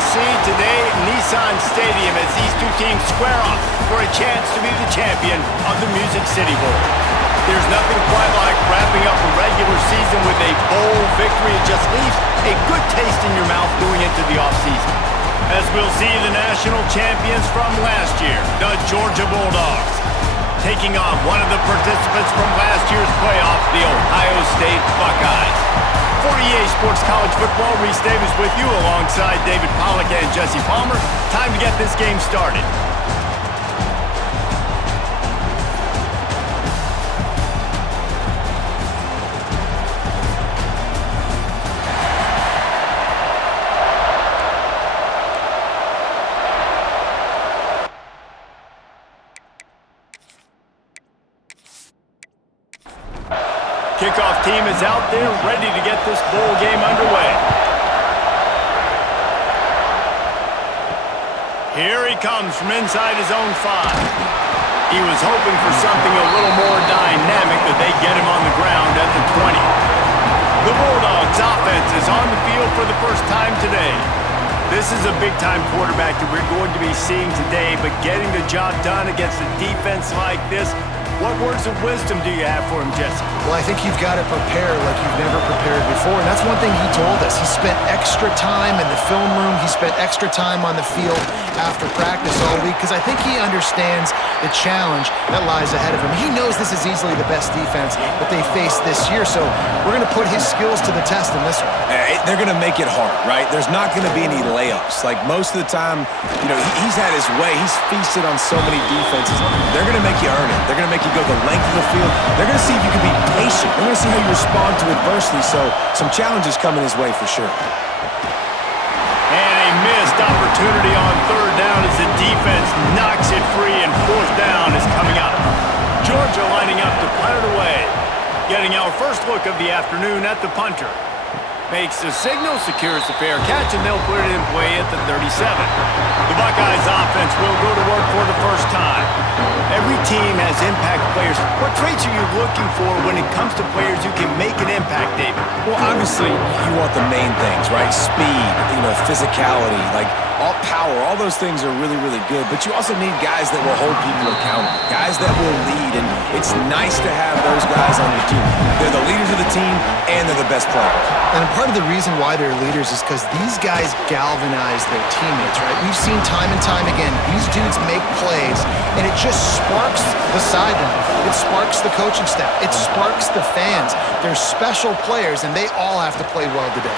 must see today at Nissan Stadium as these two teams square off for a chance to be the champion of the Music City Bowl. There's nothing quite like wrapping up a regular season with a bowl victory. It just leaves a good taste in your mouth going into the offseason. As we'll see the national champions from last year, the Georgia Bulldogs, taking on one of the participants from last year's playoff, the Ohio State Buckeyes. For EA Sports College Football, Reese Davis with you alongside David Pollack and Jesse Palmer. Time to get this game started. Kickoff team is out there ready to get this bowl game underway. Here he comes from inside his own 5. He was hoping for something a little more dynamic, but they get him on the ground at the 20. The Bulldogs offense is on the field for the first time today. This is a big-time quarterback that we're going to be seeing today, but getting the job done against a defense like this, what words of wisdom do you have for him, Jesse? Well, I think you've got to prepare like you've never prepared before, and that's one thing he told us. He spent extra time in the film room. He spent extra time on the field after practice all week because I think he understands the challenge that lies ahead of him. He knows this is easily the best defense that they face this year, so we're going to put his skills to the test in this one. They're going to make it hard, right? There's not going to be any layups. Like most of the time, you know, he's had his way. He's feasted on so many defenses. They're going to make you earn it. They're going to make you go the length of the field. They're going to see if you can be patient. They're going to see how you respond to adversity. So some challenges coming his way for sure. And a missed opportunity on third down as the defense knocks it free, and fourth down is coming up. Georgia lining up to punt it away. Getting our first look of the afternoon at the punter. Makes the signal, secures the fair catch, and they'll put it in play at the 37. The Buckeyes offense will go to work for the first time. Every team has impact players. What traits are you looking for when it comes to players who can make an impact, David? Well, obviously, you want the main things, right? Speed, physicality, like all power. All those things are really, really good. But you also need guys that will hold people accountable, guys that will lead. And it's nice to have those guys on your team. They're the leaders of the team, and they're the best players. And part of the reason why they're leaders is because these guys galvanize their teammates, right? We've seen time and time again, these dudes make plays, and it just sparks the sideline. It sparks the coaching staff. It sparks the fans. They're special players, and they all have to play well today.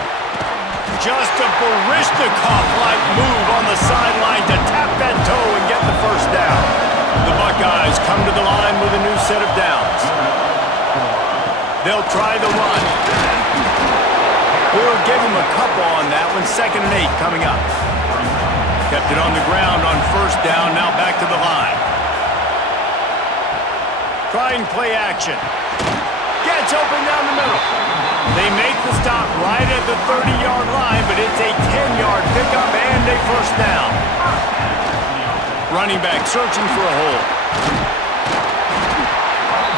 Just a Barishnikov-like move on the sideline to tap that toe and get the first down. The Buckeyes come to the line with a new set of downs. They'll try the run. We'll give him a couple on that one. 2nd and 8 coming up. Kept it on the ground on first down. Now back to the line. Trying play action. Gets open down the middle. They make the stop right at the 30-yard line, but it's a 10-yard pickup and a first down. Running back searching for a hole.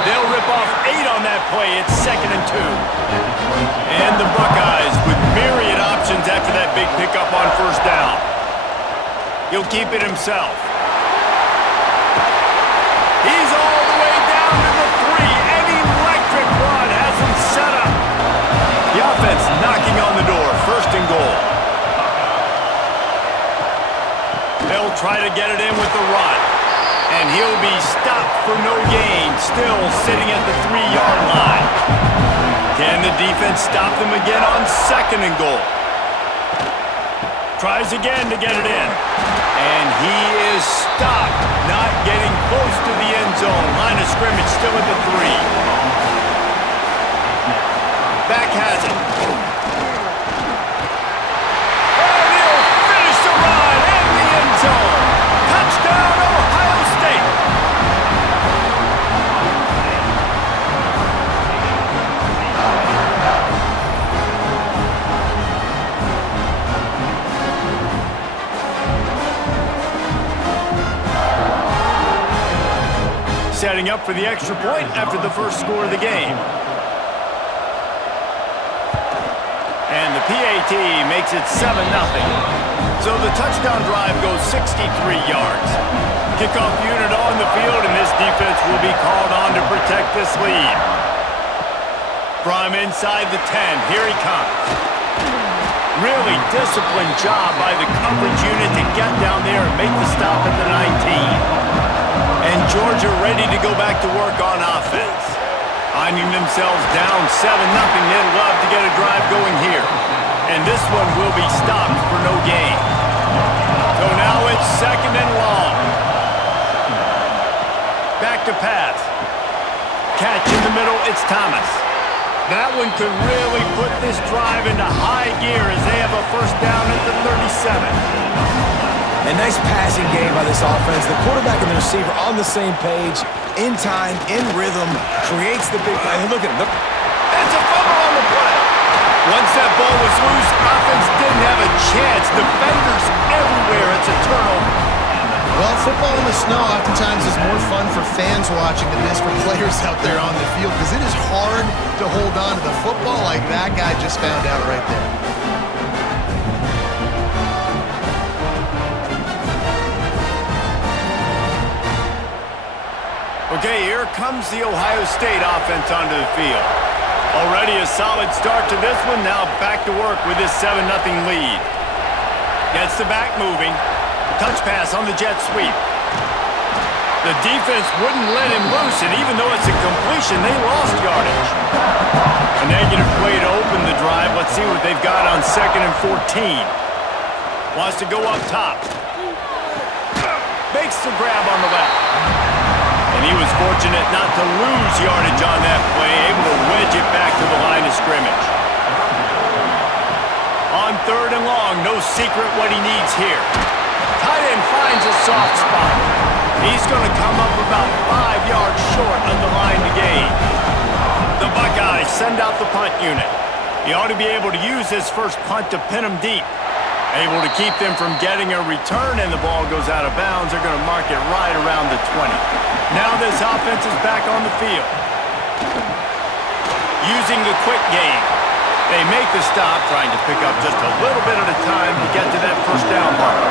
They'll rip off 8 on that play. It's 2nd and 2. And the Buckeyes with myriad options after that big pickup on first down. He'll keep it himself. He's all the way down to the 3. An electric run has him set up. The offense knocking on the door. 1st and goal. They'll try to get it in with the run. And he'll be stopped for no gain, still sitting at the 3-yard line. Can the defense stop them again on 2nd and goal? Tries again to get it in. And he is stopped, not getting close to the end zone. Line of scrimmage still at the 3. Back has it. And he'll finish the run in the end zone. Touchdown, Ohio State. Setting up for the extra point after the first score of the game. And the PAT makes it 7-0. So the touchdown drive goes 63 yards. Kickoff unit on the field, and this defense will be called on to protect this lead. From inside the 10, here he comes. Really disciplined job by the coverage unit to get down there and make the stop at the 19. And Georgia ready to go back to work on offense. Finding themselves down 7-0, they'd love to get a drive going here. And this one will be stopped for no gain. So now it's 2nd and long. Back to pass. Catch in the middle, it's Thomas. That one could really put this drive into high gear as they have a first down at the 37. A nice passing game by this offense. The quarterback and the receiver on the same page, in time, in rhythm, creates the big play. Look at him. It's a fumble on the play. Once that ball was loose, offense didn't have a chance. Defenders everywhere. It's a turnover. Well, football in the snow oftentimes is more fun for fans watching than it is for players out there on the field because it is hard to hold on to the football like that guy just found out right there. Okay, here comes the Ohio State offense onto the field. Already a solid start to this one. Now back to work with this 7-0 lead. Gets the back moving. Touch pass on the jet sweep. The defense wouldn't let him loose, and even though it's a completion, they lost yardage. A negative play to open the drive. Let's see what they've got on 2nd and 14. Wants to go up top. Makes the grab on the left. And he was fortunate not to lose yardage on that play, able to wedge it back to the line of scrimmage. On 3rd and long, no secret what he needs here. Tight end finds a soft spot. He's going to come up about 5 yards short of the line to gain. The Buckeyes send out the punt unit. He ought to be able to use his first punt to pin them deep. Able to keep them from getting a return, and the ball goes out of bounds. They're going to mark it right around the 20. Now this offense is back on the field. Using the quick game. They make the stop, trying to pick up just a little bit at a time to get to that first down marker.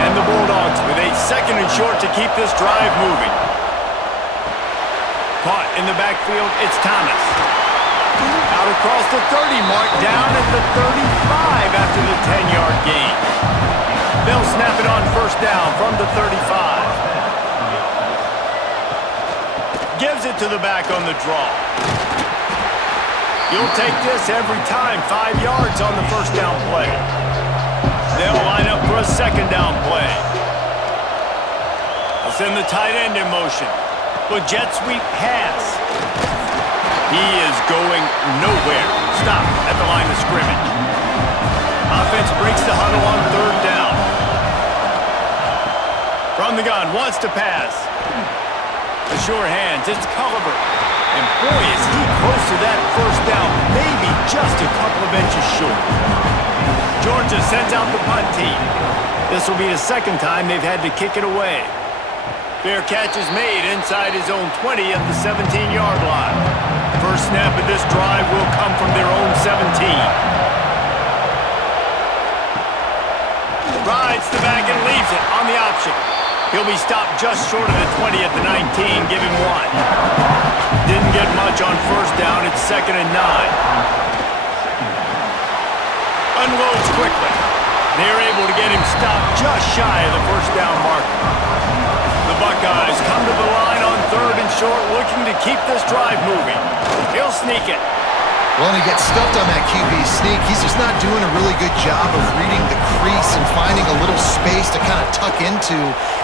And the Bulldogs with a 2nd and short to keep this drive moving. Caught in the backfield, it's Thomas. Out across the 30 mark, down at the 35 after the 10-yard gain. They'll snap it on first down from the 35. Gives it to the back on the draw. You'll take this every time, 5 yards on the first down play. They'll line up for a 2nd down play. They'll send the tight end in motion. With jet sweep pass. He is going nowhere. Stop at the line of scrimmage. Offense breaks the huddle on 3rd down. From the gun, wants to pass. The sure hands, it's Culliver. And boy, is he close to that first down, maybe just a couple of inches short. Georgia sends out the punt team. This will be the 2nd time they've had to kick it away. Fair catch is made inside his own 20 at the 17-yard line. First snap of this drive will come from their own 17. Rides the back and leaves it on the option. He'll be stopped just short of the 20 at the 19. Give him 1. Didn't get much on first down. It's 2nd and 9. Unloads quickly. They're able to get him stopped just shy of the first down marker. The Buckeyes come to the line on 3rd and short, looking to keep this drive moving. He'll sneak it. Well, and he gets stuffed on that QB sneak. He's just not doing a really good job of reading the crease and finding a little space to kind of tuck into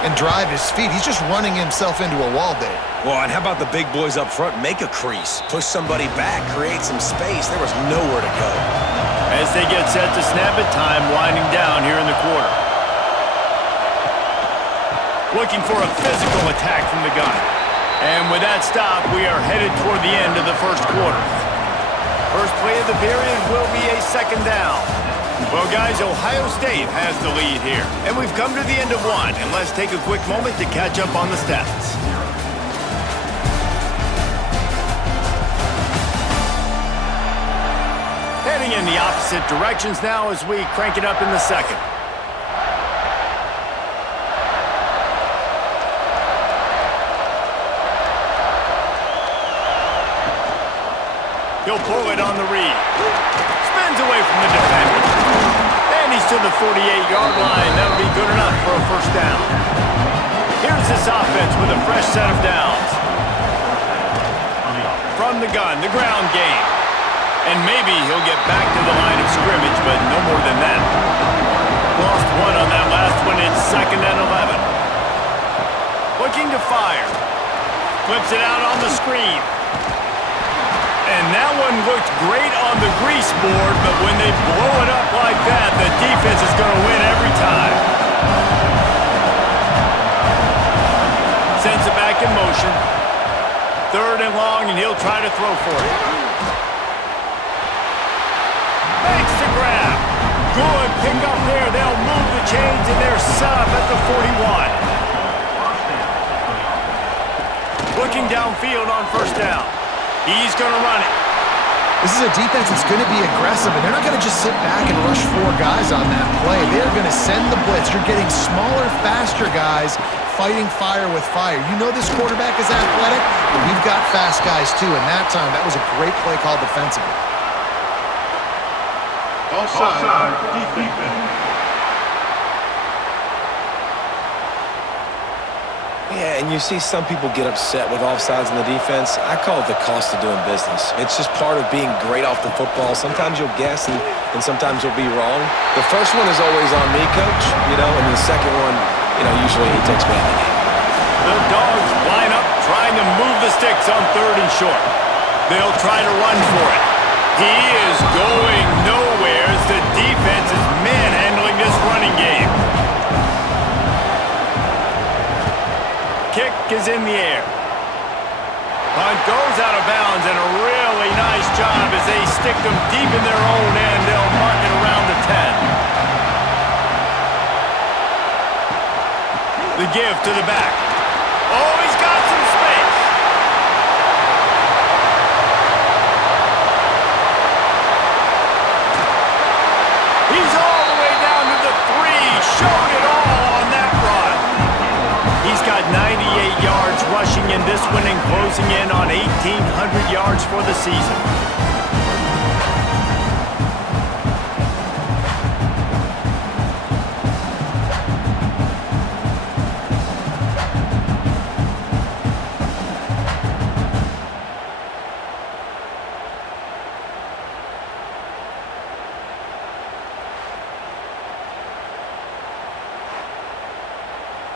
and drive his feet. He's just running himself into a wall there. Well, and how about the big boys up front? Make a crease. Push somebody back. Create some space. There was nowhere to go. As they get set to snap it, time winding down here in the quarter. Looking for a physical attack from the gun. And with that stop, we are headed toward the end of the first quarter. First play of the period will be a 2nd down. Well, guys, Ohio State has the lead here. And we've come to the end of one. And let's take a quick moment to catch up on the stats. Heading in the opposite directions now as we crank it up in the 2nd. He'll pull it on the read. Spins away from the defender. And he's to the 48-yard line. That'll be good enough for a first down. Here's this offense with a fresh set of downs. From the gun, the ground game. And maybe he'll get back to the line of scrimmage, but no more than that. Lost one on that last one. It's 2nd and 11. Looking to fire. Flips it out on the screen. And that one looked great on the grease board, but when they blow it up like that, the defense is going to win every time. Sends it back in motion. 3rd and long, and he'll try to throw for it. Makes the grab. Good pick up there. They'll move the chains, and they're set up at the 41. Looking downfield on first down. He's going to run it. This is a defense that's going to be aggressive, and they're not going to just sit back and rush 4 guys on that play. They're going to send the blitz. You're getting smaller, faster guys fighting fire with fire. You know this quarterback is athletic, but we've got fast guys too, and that time, that was a great play called defensively. Offside, defense. Yeah, and you see some people get upset with offsides in the defense. I call it the cost of doing business. It's just part of being great off the football. Sometimes you'll guess, and sometimes you'll be wrong. The first one is always on me, Coach, and the second one, usually he takes me out of the game. The Dogs line up trying to move the sticks on 3rd and short. They'll try to run for it. He is going nowhere as the defense is manhandling this running game. Kick is in the air. Punt goes out of bounds, and a really nice job as they stick them deep in their own end. They'll mark it around the 10. The give to the back. Oh, he's got some space. He's all the way down to the 3. Showed it all on that run. He's got 98 yards rushing in this one and closing in on 1,800 yards for the season.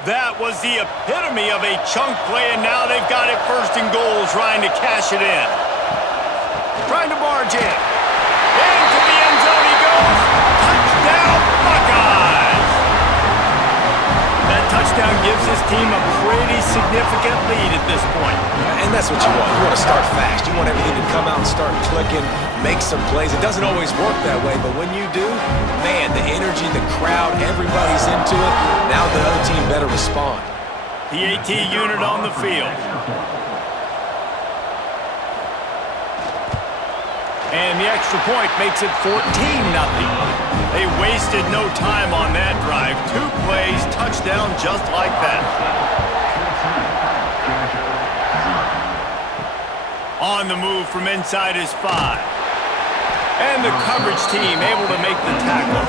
That was the epitome of a chunk play, and now they've got it 1st and goal, trying to cash it in. Trying to barge in. Into the end zone he goes. Touchdown, Buckeyes! That touchdown gives his team a pretty significant lead at this point. And that's what you want. You want to start fast. You want everything to come out and start clicking, make some plays. It doesn't always work that way, but when you do, man, the energy, the crowd, everybody's into it. Now the other team better respond. PAT unit on the field. And the extra point makes it 14-0. They wasted no time on that drive. 2 plays, touchdown just like that. On the move from inside his 5. And the coverage team able to make the tackle.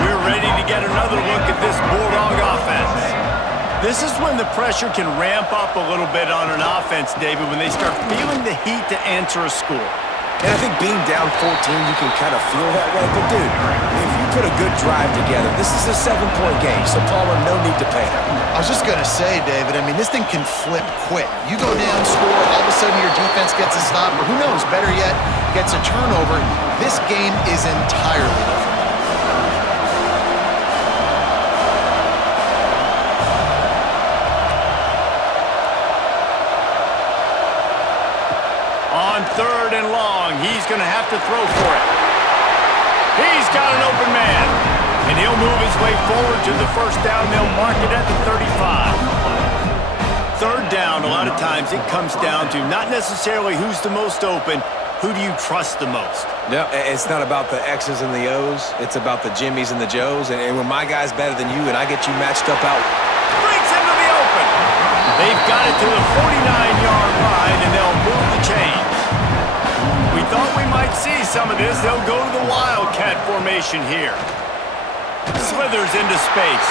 We're ready to get another look at this Bulldog offense. This is when the pressure can ramp up a little bit on an offense, David, when they start feeling the heat to answer a score. And I think being down 14, you can kind of feel that way. But, dude, if you put a good drive together, this is a 7-point game, so Palmer, no need to panic. I was just going to say, David, this thing can flip quick. You go down, score, all of a sudden your defense gets a stop, or who knows, better yet, gets a turnover. This game is entirely different. On 3rd and long, he's going to have to throw for it. He's got an open man. And he'll move his way forward to the first down. They'll mark it at the 35. 3rd down, a lot of times it comes down to not necessarily who's the most open, who do you trust the most? Yeah, it's not about the X's and the O's. It's about the Jimmys and the Joes. And when my guy's better than you and I get you matched up out. Breaks into the open. They've got it to the 49-yard line, and they'll move the chains. see some of this. They'll go to the Wildcat formation here. Slithers into space.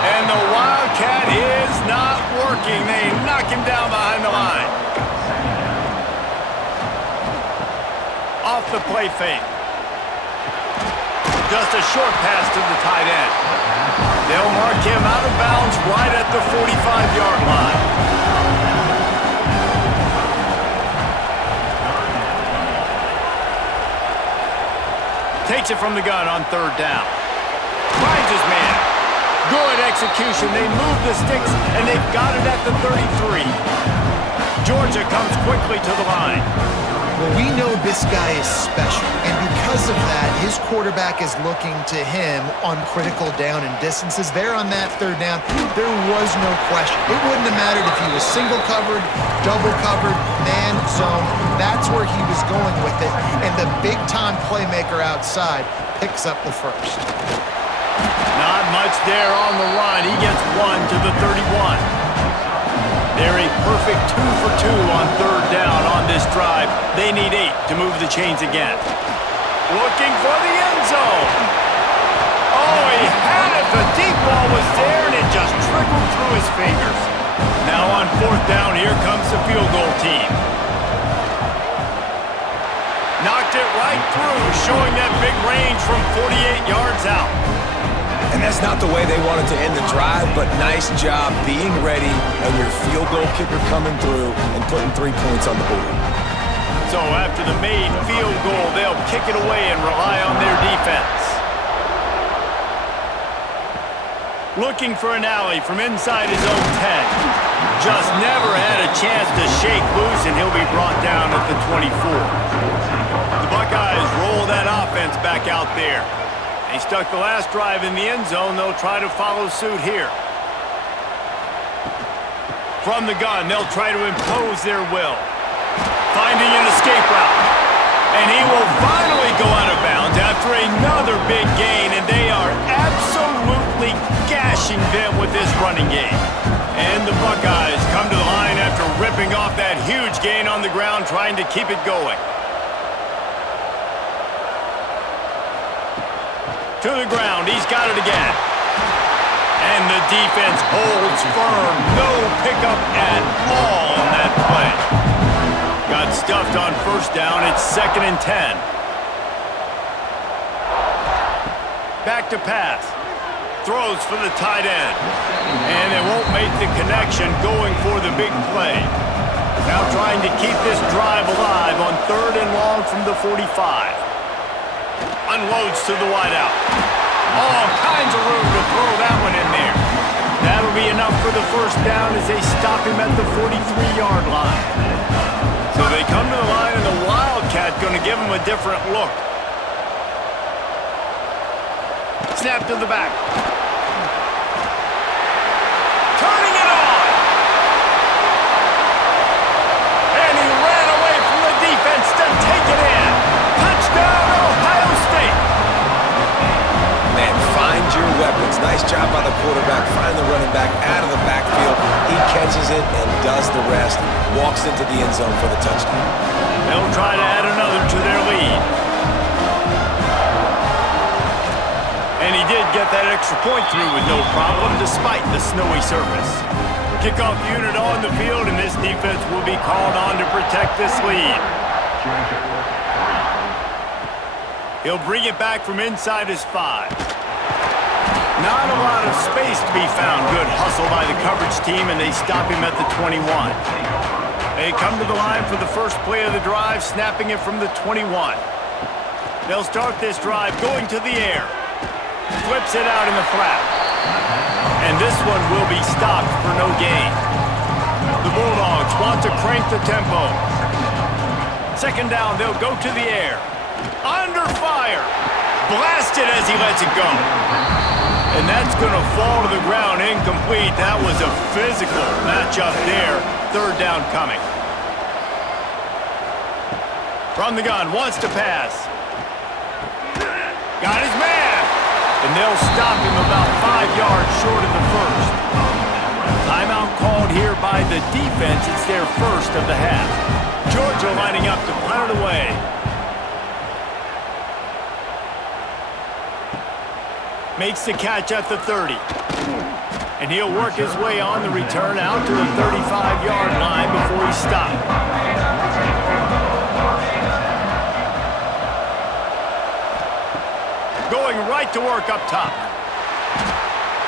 And the Wildcat is not working. They knock him down behind the line. Off the play fake. Just a short pass to the tight end. They'll mark him out of bounds right at the 45-yard line. Takes it from the gun on third down. Finds his man. Good execution. They move the sticks, and they've got it at the 33. Georgia comes quickly to the line. Well, we know this guy is special, and because of that, his quarterback is looking to him on critical down and distances. There on that third down, there was no question. It wouldn't have mattered if he was single covered, double covered, man zone. That's where he was going with it, and the big-time playmaker outside picks up the first. Not much there on the run. He gets one to the 31. They're a perfect 2 for 2 on third down on this drive. They need 8 to move the chains again. Looking for the end zone. Oh, he had it. The deep ball was there, and it just trickled through his fingers. Now on fourth down, here comes the field goal team. Knocked it right through, showing that big range from 48 yards out. And that's not the way they wanted to end the drive, but nice job being ready and your field goal kicker coming through and putting 3 points on the board. So after the made field goal, they'll kick it away and rely on their defense. Looking for an alley from inside his own 10. Just never had a chance to shake loose, and he'll be brought down at the 24. The Buckeyes roll that offense back out there. They stuck the last drive in the end zone. They'll try to follow suit here. From the gun, they'll try to impose their will. Finding an escape route. And he will finally go out of bounds after another big gain, and they are absolutely gashing them with this running game. And the Buckeyes come to the line after ripping off that huge gain on the ground, trying to keep it going. To the ground, he's got it again. And the defense holds firm. No pickup at all on that play. Got stuffed on first down. It's 2nd and 10. Back to pass. Throws for the tight end. And they won't make the connection, going for the big play. Now trying to keep this drive alive on 3rd and long from the 45. Unloads to the wideout. All kinds of room to throw that one in there. That'll be enough for the first down as they stop him at the 43-yard line. So they come to the line, and the Wildcat going to give him a different look. Snap to the back. Turning it on. And he ran away from the defense to take it in. Touchdown, Ohio State. Man, find your weapons. Nice job by the quarterback. Find the running back out of the backfield. He catches it and does the rest. Walks into the end zone for the touchdown. They'll try to add another to their lead. And he did get that extra point through with no problem despite the snowy surface. Kickoff unit on the field, and this defense will be called on to protect this lead. He'll bring it back from inside his 5. Not a lot of space to be found. Good hustle by the coverage team, and they stop him at the 21. They come to the line for the first play of the drive, snapping it from the 21. They'll start this drive going to the air. Flips it out in the flat. And this one will be stopped for no gain. The Bulldogs want to crank the tempo. 2nd down, they'll go to the air. Under fire. Blasted as he lets it go. And that's going to fall to the ground incomplete. That was a physical matchup there. 3rd down coming. From the gun, wants to pass. Got his man. And they'll stop him about 5 yards short of the first. Timeout called here by the defense. It's their first of the half. Georgia lining up to punt it away. Makes the catch at the 30. And he'll work his way on the return out to the 35-yard line before he stopped. Going right to work up top.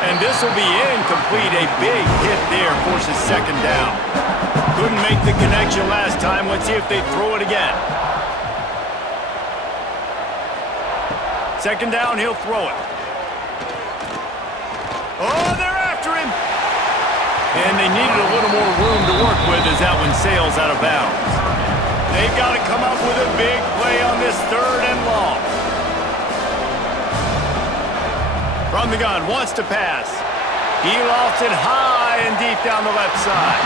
And this will be incomplete. A big hit there forces second down. Couldn't make the connection last time. Let's see if they throw it again. Second down, he'll throw it. Oh, they're after him. And they needed a little more room to work with as that one sails out of bounds. They've got to come up with a big play on this 3rd and long. From the gun, wants to pass. He lofts it high and deep down the left side.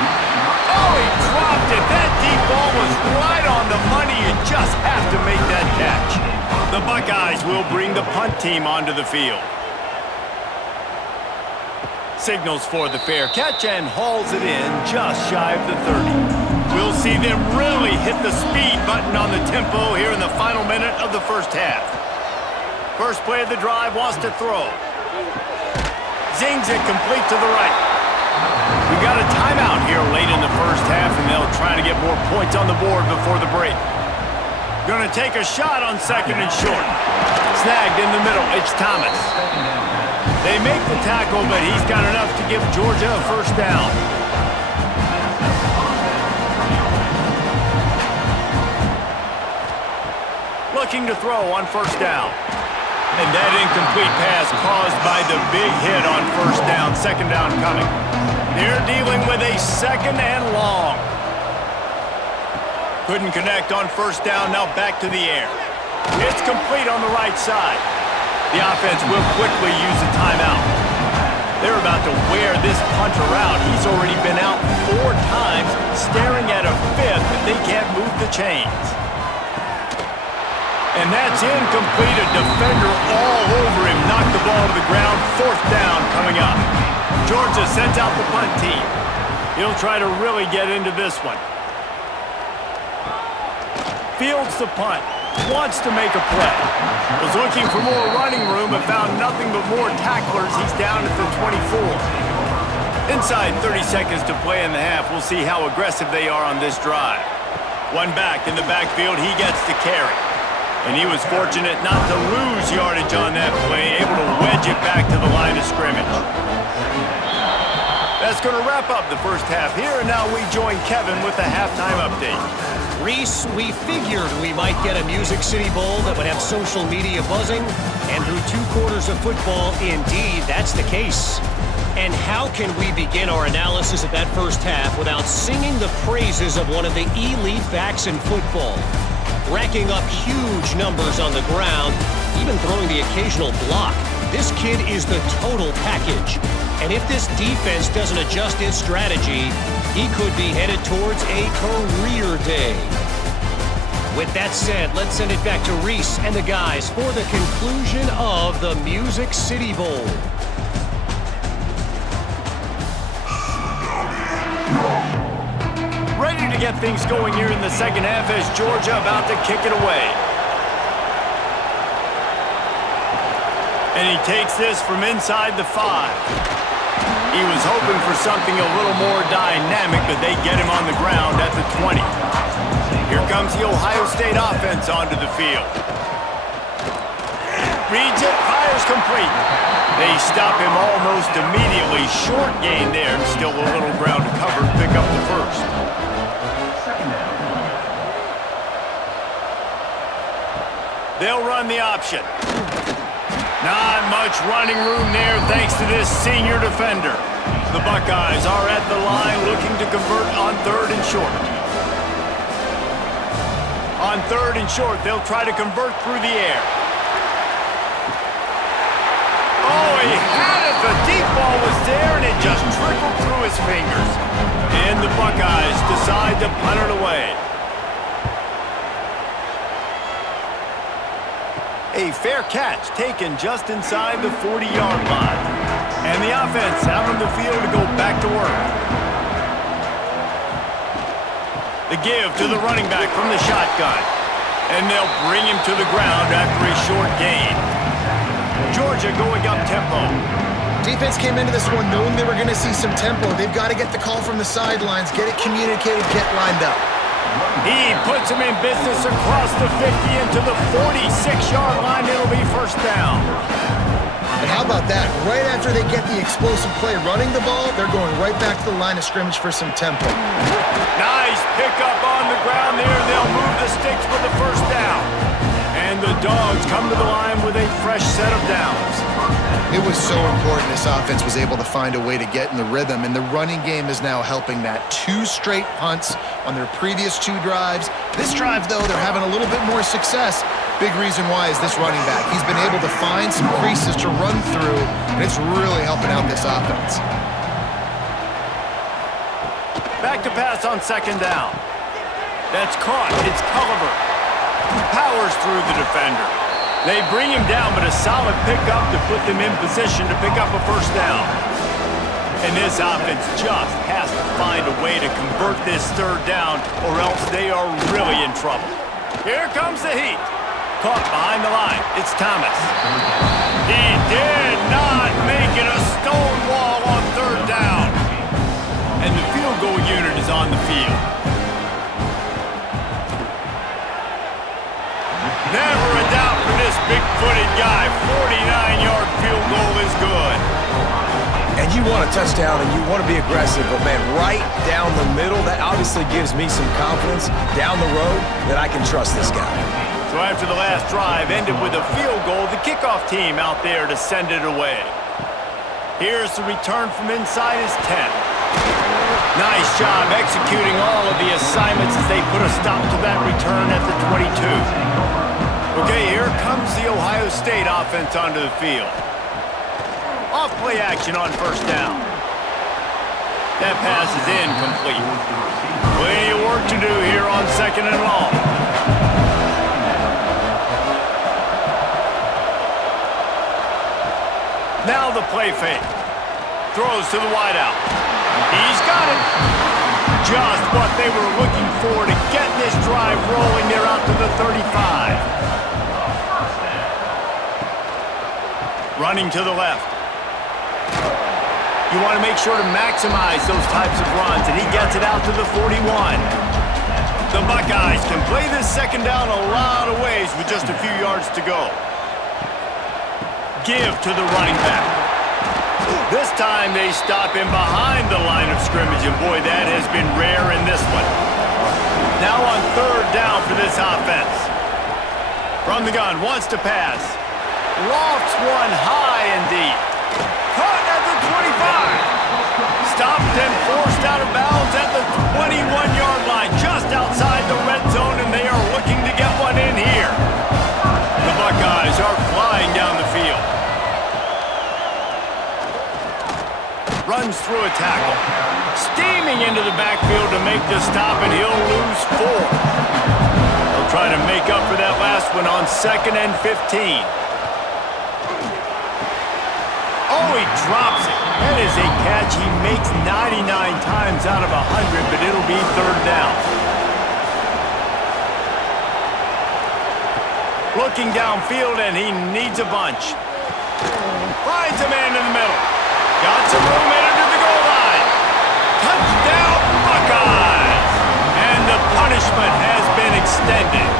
Oh, he dropped it. That deep ball was right on the money. You just have to make that catch. The Buckeyes will bring the punt team onto the field. Signals for the fair catch and hauls it in just shy of the 30. We'll see them really hit the speed button on the tempo here in the final minute of the first half. First play of the drive, wants to throw. Zings it complete to the right. We got a timeout here late in the first half, and they'll try to get more points on the board before the break. Going to take a shot on 2nd and short. Snagged in the middle, it's Thomas. They make the tackle, but he's got enough to give Georgia a first down. Looking to throw on first down. And that incomplete pass caused by the big hit on first down. Second down coming. They're dealing with a 2nd and long. Couldn't connect on first down. Now back to the air. It's complete on the right side. The offense will quickly use a timeout. They're about to wear this punter out. He's already been out 4 times, staring at a 5th if they can't move the chains. And that's incomplete. A defender all over him. Knocked the ball to the ground. 4th down coming up. Georgia sends out the punt team. He'll try to really get into this one. Fields the punt. Wants to make a play. Was looking for more running room but found nothing but more tacklers. He's down at the 24. Inside 30 seconds to play in the half. We'll see how aggressive they are on this drive. One back in the backfield. He gets the carry. And he was fortunate not to lose yardage on that play, able to wedge it back to the line of scrimmage. That's going to wrap up the first half here, and now we join Kevin with the halftime update. Reese, we figured we might get a Music City Bowl that would have social media buzzing, and through 2 quarters of football, indeed, that's the case. And how can we begin our analysis of that first half without singing the praises of one of the elite backs in football? Racking up huge numbers on the ground, even throwing the occasional block. This kid is the total package. And if this defense doesn't adjust its strategy, he could be headed towards a career day. With that said, let's send it back to Reese and the guys for the conclusion of the Music City Bowl. Ready to get things going here in the second half as Georgia about to kick it away. And he takes this from inside the 5. He was hoping for something a little more dynamic, but they get him on the ground at the 20. Here comes the Ohio State offense onto the field. Reads it, fires complete. They stop him almost immediately. Short gain there, and still a little ground to cover to pick up the first. They'll run the option. Not much running room there thanks to this senior defender. The Buckeyes are at the line looking to convert on 3rd and short. On 3rd and short, they'll try to convert through the air. Oh, he had it. The deep ball was there, and it just trickled through his fingers. And the Buckeyes decide to punt it away. A fair catch taken just inside the 40-yard line. And the offense out on the field to go back to work. The give to the running back from the shotgun. And they'll bring him to the ground after a short gain. Georgia going up tempo. Defense came into this one knowing they were going to see some tempo. They've got to get the call from the sidelines, get it communicated, get lined up. He puts him in business across the 50 into the 46-yard line. It'll be first down. And how about that? Right after they get the explosive play running the ball, they're going right back to the line of scrimmage for some tempo. Nice pickup on the ground there. They'll move the sticks for the first down. And the Dogs come to the line with a fresh set of downs. It was so important this offense was able to find a way to get in the rhythm, and the running game is now helping that. 2 straight punts on their previous 2 drives. This drive, though, they're having a little bit more success. Big reason why is this running back. He's been able to find some creases to run through, and it's really helping out this offense. Back to pass on second down. That's caught. It's Culliver. Powers through the defender. They bring him down, but a solid pickup to put them in position to pick up a first down. And this offense just has to find a way to convert this third down, or else they are really in trouble. Here comes the heat. Caught behind the line. It's Thomas. He did not make it a stone wall on third down. And the field goal unit is on the field. Never a doubt for this big-footed guy. 49-yard field goal is good. And you want a touchdown and you want to be aggressive, but man, right down the middle, that obviously gives me some confidence down the road that I can trust this guy. So after the last drive ended with a field goal, the kickoff team out there to send it away. Here's the return from inside his 10. Nice job executing all of the assignments as they put a stop to that return at the 22. Okay, here comes the Ohio State offense onto the field. Off-play action on first down. That pass is incomplete. Plenty of work to do here on second and long. Now the play fake. Throws to the wideout. He's got it. Just what they were looking for to get this drive rolling. They're out to the 35. Running to the left. You want to make sure to maximize those types of runs, and he gets it out to the 41. The Buckeyes can play this second down a lot of ways with just a few yards to go. Give to the running back. This time they stop him behind the line of scrimmage, and boy, that has been rare in this one. Now on third down for this offense. From the gun, wants to pass. Lofts one high and deep. Caught at the 25. Stopped and forced out of bounds at the 21-yard line, just outside the red zone, and they are looking to get one in here. The Buckeyes are flying down the field. Runs through a tackle. Steaming into the backfield to make the stop, and he'll lose 4. They'll try to make up for that last one on 2nd and 15. Oh, he drops it. That is a catch he makes 99 times out of 100, but it'll be third down. Looking downfield, and he needs a bunch. Finds a man in the middle. Got some room headed to the goal line. Touchdown, Buckeyes! And the punishment has been extended.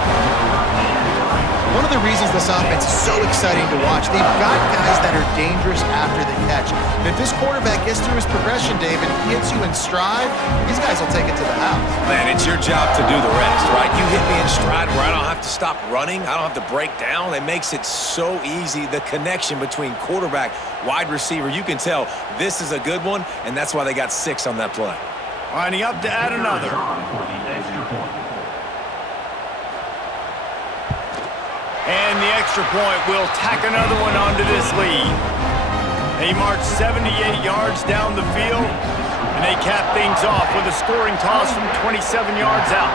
One of the reasons this offense is so exciting to watch, they've got guys that are dangerous after the catch. And if this quarterback gets through his progression, David, he hits you in stride, these guys will take it to the house. Man, it's your job to do the rest, right? You hit me in stride where I don't have to stop running. I don't have to break down. It makes it so easy. The connection between quarterback, wide receiver, you can tell this is a good one, and that's why they got 6 on that play. Lining up to add another. And the extra point will tack another one onto this lead. They march 78 yards down the field, and they cap things off with a scoring toss from 27 yards out.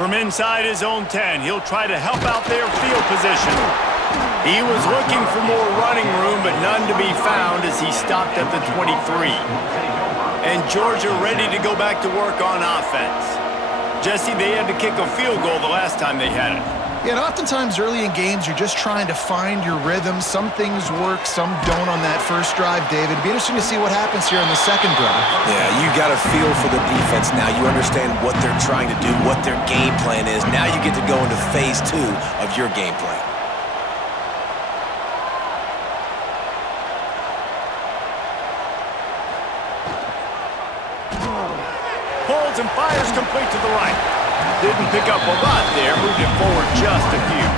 From inside his own 10, he'll try to help out their field position. He was looking for more running room, but none to be found as he stopped at the 23. And Georgia ready to go back to work on offense. Jesse, they had to kick a field goal the last time they had it. Yeah, and oftentimes early in games, you're just trying to find your rhythm. Some things work, some don't on that first drive, David. It'd be interesting to see what happens here on the second drive. Yeah, you got a feel for the defense now. You understand what they're trying to do, what their game plan is. Now you get to go into phase 2 of your game plan. Holds and fires complete to the right. Didn't pick up a lot there, moved it forward just a few.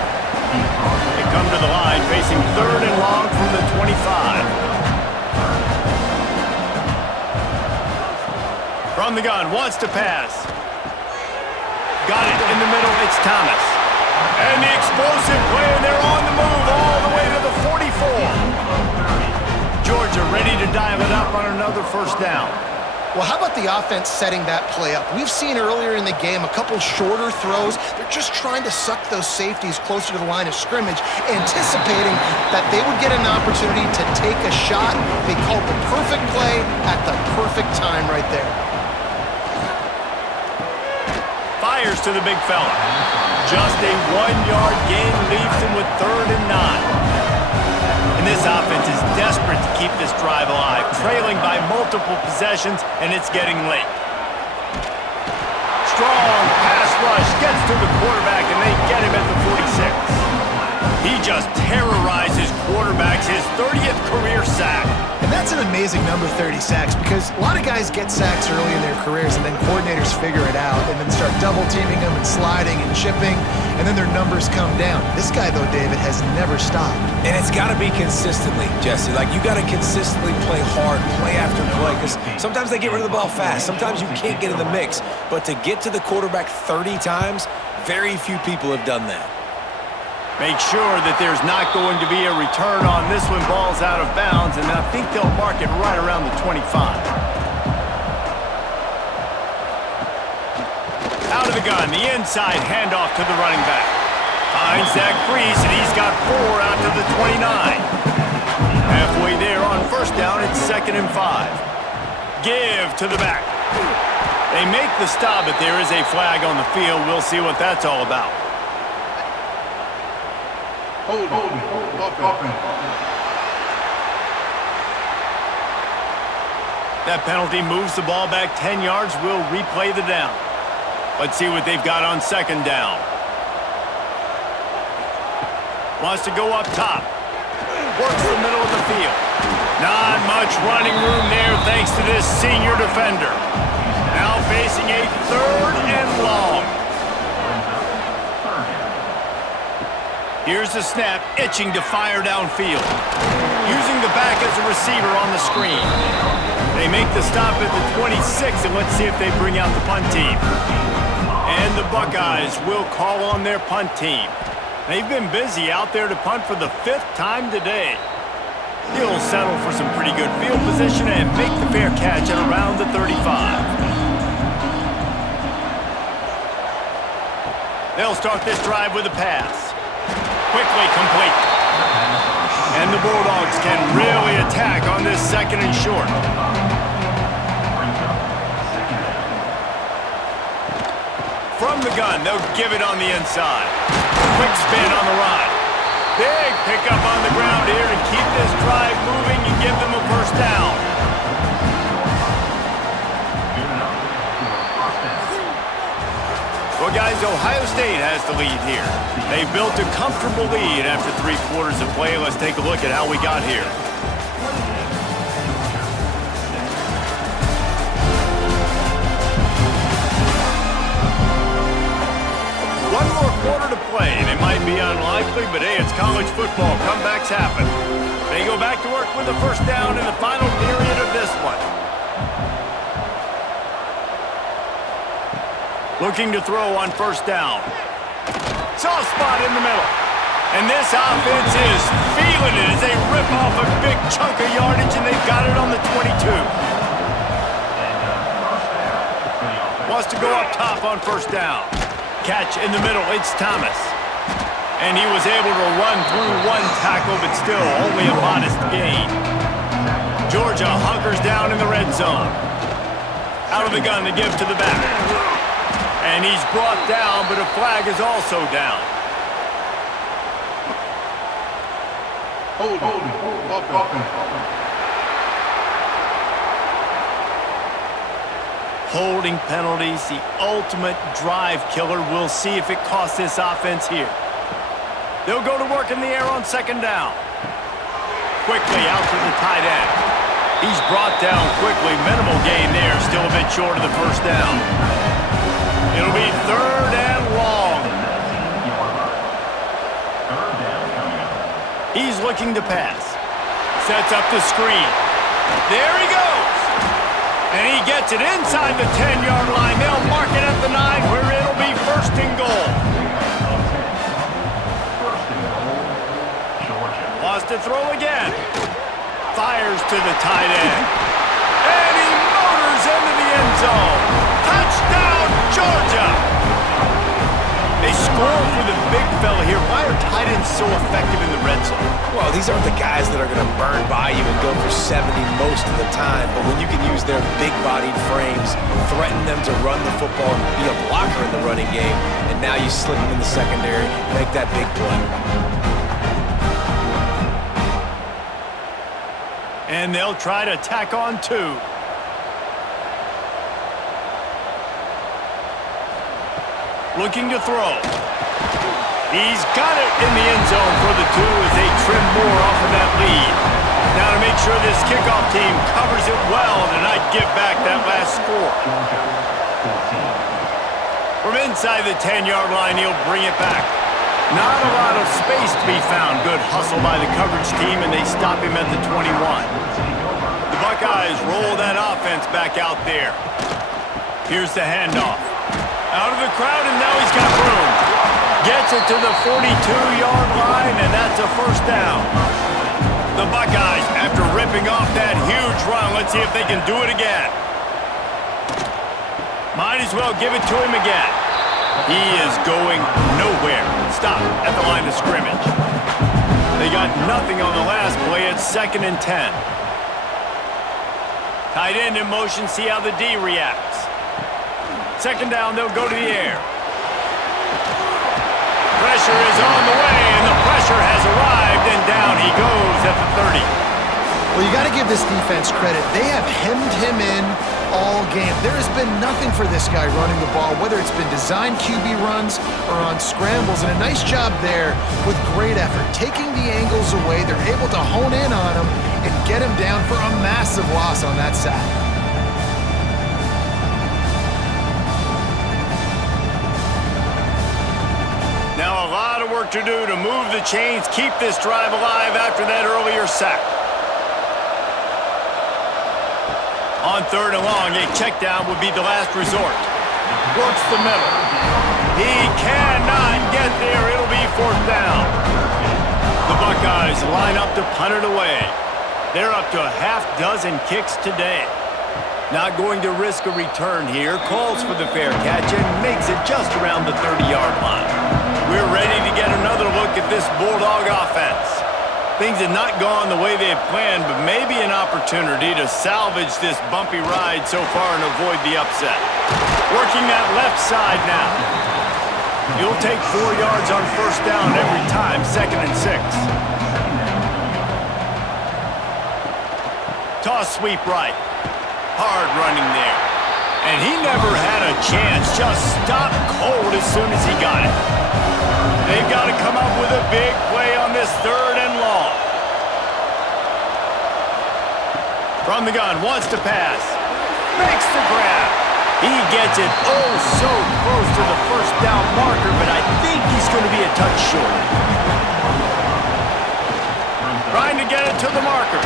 They come to the line facing 3rd and long from the 25. From the gun, wants to pass. Got it in the middle, it's Thomas. And the explosive play, and they're on the move all the way to the 44. Georgia ready to dial it up on another first down. Well, how about the offense setting that play up? We've seen earlier in the game a couple shorter throws. They're just trying to suck those safeties closer to the line of scrimmage, anticipating that they would get an opportunity to take a shot. They called the perfect play at the perfect time right there. Fires to the big fella. Just a 1-yard gain leaves him with 3rd and 9. And this offense is desperate to keep this drive alive, trailing by multiple possessions, and it's getting late. Strong pass rush gets to the quarterback, and they get him at the 46. He just terrorizes quarterbacks, his 30th career sack. And that's an amazing number, 30 sacks, because a lot of guys get sacks early in their careers, and then coordinators figure it out and then start double-teaming them and sliding and chipping, and then their numbers come down. This guy, though, David, has never stopped. And it's got to be consistently, Jesse. Like, you got to consistently play hard, play after play, because sometimes they get rid of the ball fast. Sometimes you can't get in the mix. But to get to the quarterback 30 times, very few people have done that. Make sure that there's not going to be a return on this one. Ball's out of bounds, and I think they'll mark it right around the 25. Out of the gun, the inside handoff to the running back. Finds that crease, and he's got 4 out to the 29. Halfway there on first down, it's 2nd and 5. Give to the back. They make the stop, but there is a flag on the field. We'll see what that's all about. Hold on. That penalty moves the ball back 10 yards. We'll replay the down. Let's see what they've got on 2nd down. Wants to go up top. Works the middle of the field. Not much running room there thanks to this senior defender. Now facing a 3rd and long. Here's the snap, itching to fire downfield. Using the back as a receiver on the screen. They make the stop at the 26, and let's see if they bring out the punt team. And the Buckeyes will call on their punt team. They've been busy out there to punt for the 5th time today. He'll settle for some pretty good field position and make the fair catch at around the 35. They'll start this drive with a pass. Quickly complete. And the Bulldogs can really attack on this 2nd and short. From the gun, they'll give it on the inside. Quick spin on the run. Big pickup on the ground here to keep this drive moving and give them a first down. Well, guys, Ohio State has the lead here. They've built a comfortable lead after 3 quarters of play. Let's take a look at how we got here. One more quarter to play, and it might be unlikely, but hey, it's college football. Comebacks happen. They go back to work with a first down in the final period of this one. Looking to throw on first down. Soft spot in the middle. And this offense is feeling it as they rip off a big chunk of yardage, and they've got it on the 22. Wants to go up top on first down. Catch in the middle, it's Thomas. And he was able to run through 1 tackle, but still only a modest gain. Georgia hunkers down in the red zone. Out of the gun to give to the back. And he's brought down, but a flag is also down. Holding penalties, the ultimate drive killer. We'll see if it costs this offense here. They'll go to work in the air on second down. Quickly out to the tight end. He's brought down quickly. Minimal gain there. Still a bit short of the first down. It'll be third and long. He's looking to pass. Sets up the screen. There he goes. And he gets it inside the 10-yard line. They'll mark it at the 9 where it'll be first and goal. Wants to throw again. Fires to the tight end. And he motors into the end zone. Touchdown, Georgia! They score for the big fella here. Why are tight ends so effective in the red zone? Well, these aren't the guys that are going to burn by you and go for 70 most of the time, but when you can use their big-bodied frames, threaten them to run the football and be a blocker in the running game, and now you slip them in the secondary, make that big play. And they'll try to tack on 2. Looking to throw. He's got it in the end zone for the 2 as they trim more off of that lead. Now to make sure this kickoff team covers it well and not give back that last score. From inside the 10-yard line, he'll bring it back. Not a lot of space to be found. Good hustle by the coverage team, and they stop him at the 21. The Buckeyes roll that offense back out there. Here's the handoff. Out of the crowd, and now he's got room. Gets it to the 42-yard line, and that's a first down. The Buckeyes, after ripping off that huge run, let's see if they can do it again. Might as well give it to him again. He is going nowhere. Stop at the line of scrimmage. They got nothing on the last play. It's 2nd and 10. Tight end in motion, see how the D reacts. Second down, they'll go to the air. Pressure is on the way, and the pressure has arrived, and down he goes at the 30. Well, you got to give this defense credit. They have hemmed him in all game. There has been nothing for this guy running the ball, whether it's been designed QB runs or on scrambles, and a nice job there with great effort. Taking the angles away, they're able to hone in on him and get him down for a massive loss on that sack. Now a lot of work to do to move the chains, keep this drive alive after that earlier sack. On 3rd and long, a check down would be the last resort. Works the middle. He cannot get there. It'll be 4th down. The Buckeyes line up to punt it away. They're up to a half dozen kicks today. Not going to risk a return here. Calls for the fair catch and makes it just around the 30-yard line. We're ready to get another look at this Bulldog offense. Things have not gone the way they had planned, but maybe an opportunity to salvage this bumpy ride so far and avoid the upset. Working that left side now. You'll take 4 yards on first down every time, 2nd and 6. Toss sweep right. Hard running there. And he never had a chance. Just stopped cold as soon as he got it. They've got to come up with a big play on this 3rd and long. From the gun, wants to pass. Makes the grab. He gets it oh so close to the first down marker, but I think he's going to be a touch short. Trying to get it to the marker.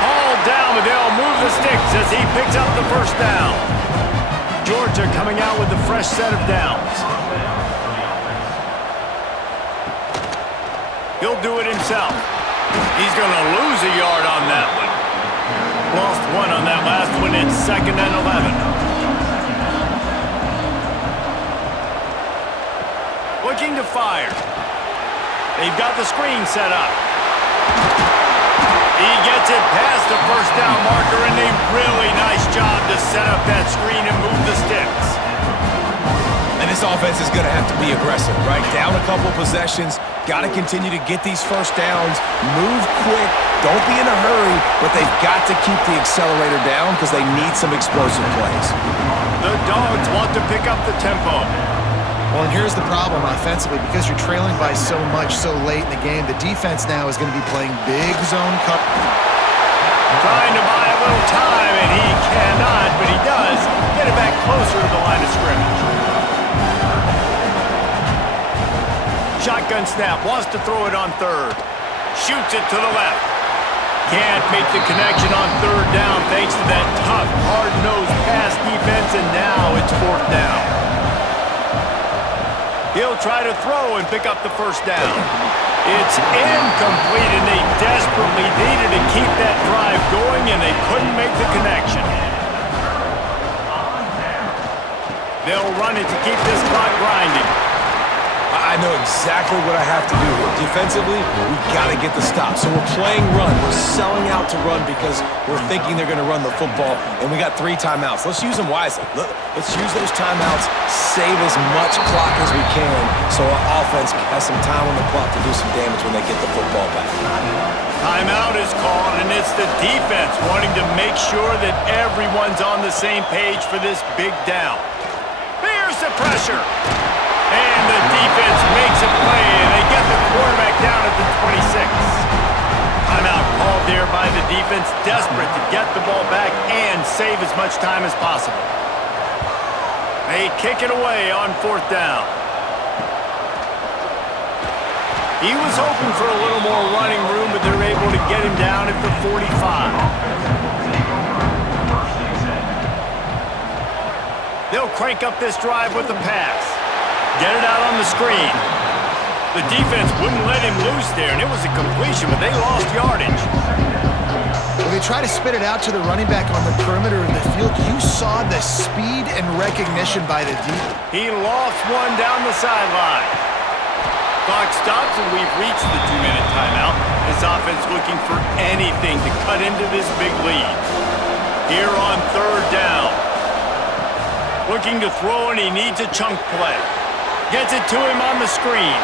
All down, but they'll move the sticks as he picks up the first down. Georgia coming out with a fresh set of downs. He'll do it himself. He's going to lose a yard on that one. Lost 1 on that last one. It's 2nd and 11. Looking to fire. They've got the screen set up. He gets it past the first down marker, and a really nice job to set up that screen and move the sticks. And this offense is going to have to be aggressive, right? Down a couple possessions, got to continue to get these first downs, move quick, don't be in a hurry, but they've got to keep the accelerator down because they need some explosive plays. The Dogs want to pick up the tempo. Well, and here's the problem offensively. Because you're trailing by so much so late in the game, the defense now is going to be playing big zone coverage. Trying to buy a little time, and he cannot, but he does get it back closer to the line of scrimmage. Shotgun snap, wants to throw it on third. Shoots it to the left. Can't make the connection on third down thanks to that tough, hard-nosed pass defense, and now it's fourth down. He'll try to throw and pick up the first down. It's incomplete, and they desperately needed to keep that drive going, and they couldn't make the connection. They'll run it to keep this clock grinding. I know exactly what I have to do here. Defensively, we've got to get the stop. So we're playing run. We're selling out to run because we're thinking they're going to run the football, and we got 3 timeouts. Let's use them wisely. Let's use those timeouts, save as much clock as we can so our offense has some time on the clock to do some damage when they get the football back. Timeout is called, and it's the defense wanting to make sure that everyone's on the same page for this big down. Here's the pressure. And the defense makes a play, and they get the quarterback down at the 26. Timeout called there by the defense, desperate to get the ball back and save as much time as possible. They kick it away on fourth down. He was hoping for a little more running room, but they're able to get him down at the 45. They'll crank up this drive with the pass. Get it out on the screen. The defense wouldn't let him loose there, and it was a completion, but they lost yardage. Well, they try to spit it out to the running back on the perimeter of the field. You saw the speed and recognition by the defense. He lost one down the sideline. Clock stops, and we've reached the 2-minute timeout. This offense looking for anything to cut into this big lead. Here on third down. Looking to throw, and he needs a chunk play. Gets it to him on the screen.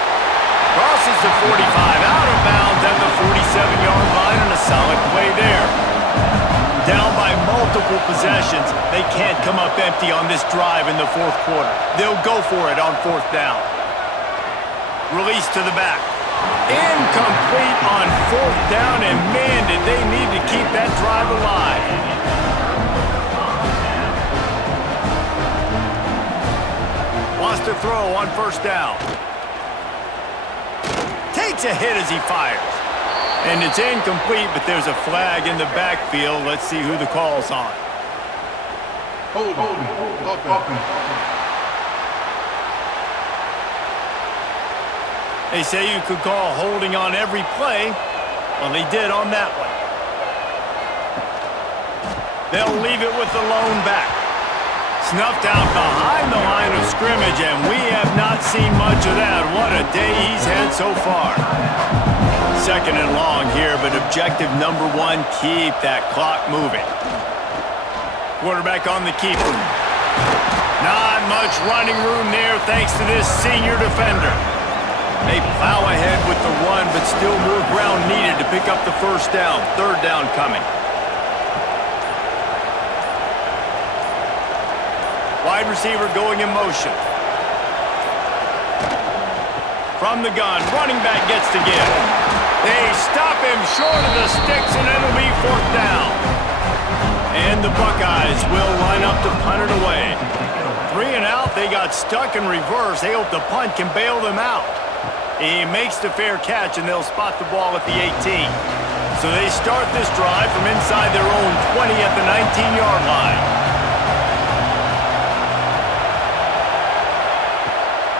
Crosses the 45, out of bounds at the 47-yard line, and a solid play there. Down by multiple possessions, they can't come up empty on this drive in the fourth quarter. They'll go for it on fourth down. Release to the back. Incomplete on fourth down, and man, did they need to keep that drive alive. Wants to throw on first down. Takes a hit as he fires. And it's incomplete, but there's a flag in the backfield. Let's see who the call's on. Hold on. They say you could call holding on every play. Well, they did on that one. They'll leave it with the lone back. Snuffed out behind the line of scrimmage, and we have not seen much of that. What a day he's had so far. Second and long here, but objective number 1, keep that clock moving. Quarterback on the keeper. Not much running room there thanks to this senior defender. They plow ahead with the run, but still more ground needed to pick up the first down. Third down coming. Wide receiver going in motion. From the gun, running back gets to give. They stop him short of the sticks, and it'll be fourth down. And the Buckeyes will line up to punt it away. 3 and out, they got stuck in reverse. They hope the punt can bail them out. He makes the fair catch, and they'll spot the ball at the 18. So they start this drive from inside their own 20 at the 19-yard line.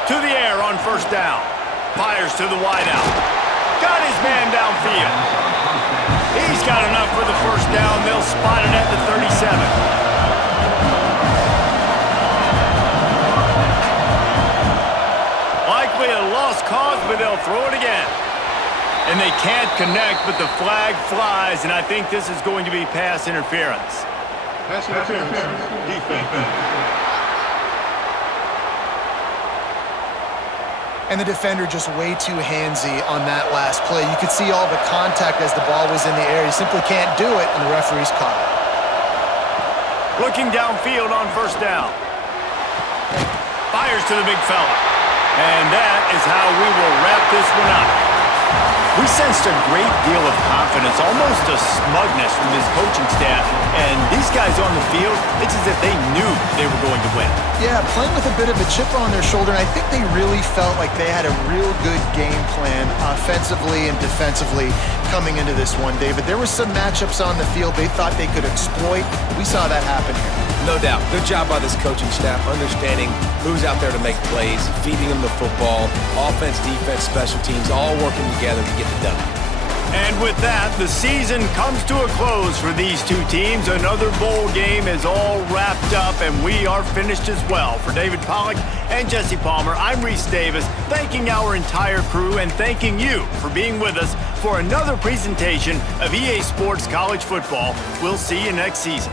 To the air on first down. Fires to the wideout. Got his man downfield. He's got enough for the first down. They'll spot it at the 37. Likely a lost cause, but they'll throw it again. And they can't connect, but the flag flies, and I think this is going to be pass interference. Pass interference. Defense. and the defender just way too handsy on that last play. You could see all the contact as the ball was in the air. You simply can't do it, and the referee's caught it. Looking downfield on first down. Fires to the big fella. And that is how we will wrap this one up. We sensed a great deal of confidence, almost a smugness from this coaching staff. And these guys on the field, it's as if they knew they were going to win. Yeah, playing with a bit of a chip on their shoulder, and I think they really felt like they had a real good game plan offensively and defensively coming into this one, David. There were some matchups on the field they thought they could exploit. We saw that happen here. No doubt. Good job by this coaching staff, understanding who's out there to make plays, feeding them the football, offense, defense, special teams, all working together to get the W. And with that, the season comes to a close for these two teams. Another bowl game is all wrapped up, and we are finished as well. For David Pollack and Jesse Palmer, I'm Reese Davis, thanking our entire crew and thanking you for being with us for another presentation of EA Sports College Football. We'll see you next season.